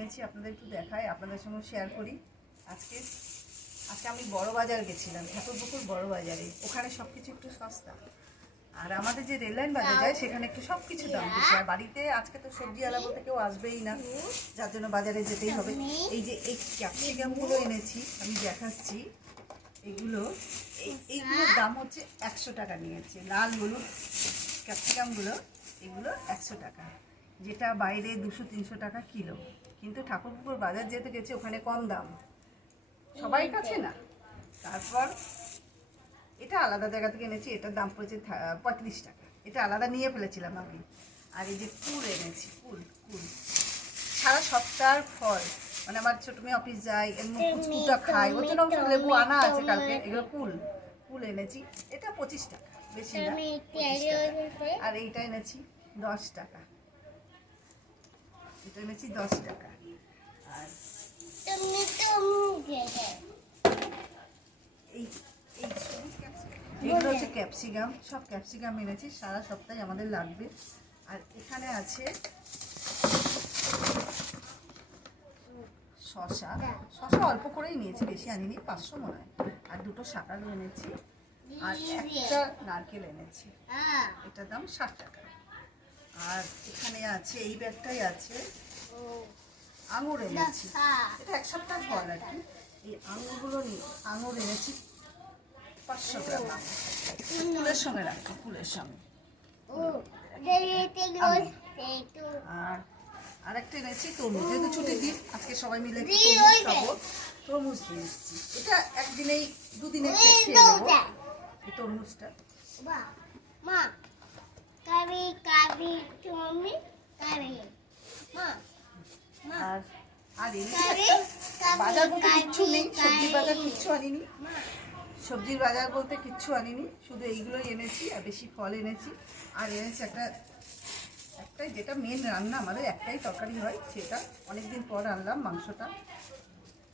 এনেছি, আপনাদের একটু দেখাই, আপনাদের সঙ্গে শেয়ার করি। আজকে আজকে আমি বড় বাজার গেছিলাম, ঠাকুরপুকুর বড় বাজারে। ওখানে সব কিছু একটু সস্তা। আর আমাদের যে রেললাইন বাজার যায়, সেখানে একটু সব কিছু দাম বেশি। আর বাড়িতে আজকে তো সবজি আলা বলতে কেউ আসবেই না, যার জন্য বাজারে যেতেই হবে। এই যে এই ক্যাপসিকামগুলো এনেছি, আমি দেখাচ্ছি। এগুলো, এই- এইগুলোর দাম হচ্ছে একশো টাকা নিয়েছে। লাল হলুদ ক্যাপসিকামগুলো এগুলো একশো টাকা। যেটা বাইরে দুশো তিনশো টাকা কিলো। কিন্তু ঠাকুরপুকুর বাজার যেতে গেছে ওখানে কম দাম। সবাই কাছে না। তারপর এটা আলাদা জায়গা থেকে এনেছি এটার দাম পড়েছে পঁয়ত্রিশ টাকা। এটা আলাদা নিয়ে ফেলেছিলাম আমি। আর এই যে কুল এনেছি কুল কুল। সারা সপ্তাহের ফল। মানে আমার ছোট মেয়ে অফিস যায় এমনি কুচকুটা খায়। ওর জন্য অবশ্য লেবু আনা আছে কালকে। এগুলো কুল। কুল এনেছি। এটা পঁচিশ টাকা। বেশি না আমি 25 টাকা। আর এইটা এনেছি দশ টাকা। এনেছি দশ টাকা। আর এই এগুলো হচ্ছে ক্যাপসিকাম। সব ক্যাপসিকাম এনেছি সারা সপ্তাহে আমাদের লাগবে। আর এখানে আছে শশা। শশা অল্প করেই নিয়েছি বেশি আনিনি পাঁচশো মনে হয়। আর দুটো শাকালু এনেছি। আর একটা নারকেল এনেছি। হ্যাঁ। এটার দাম ষাট টাকা। আর এখানে আছে এই ব্যাগটাই আছে। আঙুর এনেছি। এটা এক সপ্তাহ ফল আর কি। এই আঙুরগুলো আঙুর এনেছি। পাঁচশো গ্রাম। ফুলের সঙ্গে রাখি ফুলের সঙ্গে। আর আরেকটা এনেছি তরমুজ। যেহেতু ছুটির দিন আজকে সবাই মিলে তরমুজ। খাব। নিয়ে এসেছি। এটা একদিনেই দুদিনে খেয়ে নেব। এই তরমুজটা। মা কাবি কাবি তুমি কাবি। মা আর আর বাজার বলতে কিচ্ছু নেই সবজির বাজার কিচ্ছু আনিনি। সবজির বাজার বলতে কিচ্ছু আনিনি শুধু এইগুলোই এনেছি আর বেশি ফল এনেছি। আর এনেছি একটা একটাই যেটা মেন রান্না আমাদের একটাই তরকারি হয় সেটা অনেকদিন পর আনলাম মাংসটা।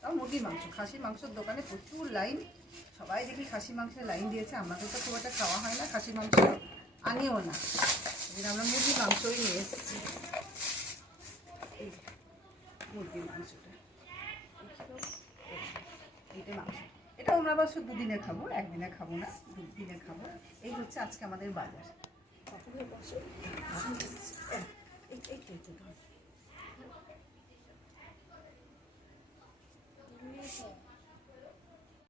তাও মুরগির মাংস খাসির মাংসের দোকানে প্রচুর লাইন। সবাই দেখি খাসি মাংসের লাইন দিয়েছে আমাদের তো খুব একটা খাওয়া হয় না খাসি মাংস আনিও না। আমরা মুরগির মাংসই নিয়ে এসেছি। মুরগির মাংসটা। এইটা মাংস। এটা আমরা শুধু দুদিনে খাব একদিনে খাব না দুদিনে খাব। এই হচ্ছে আজকে আমাদের বাজার। এই, এই, এই।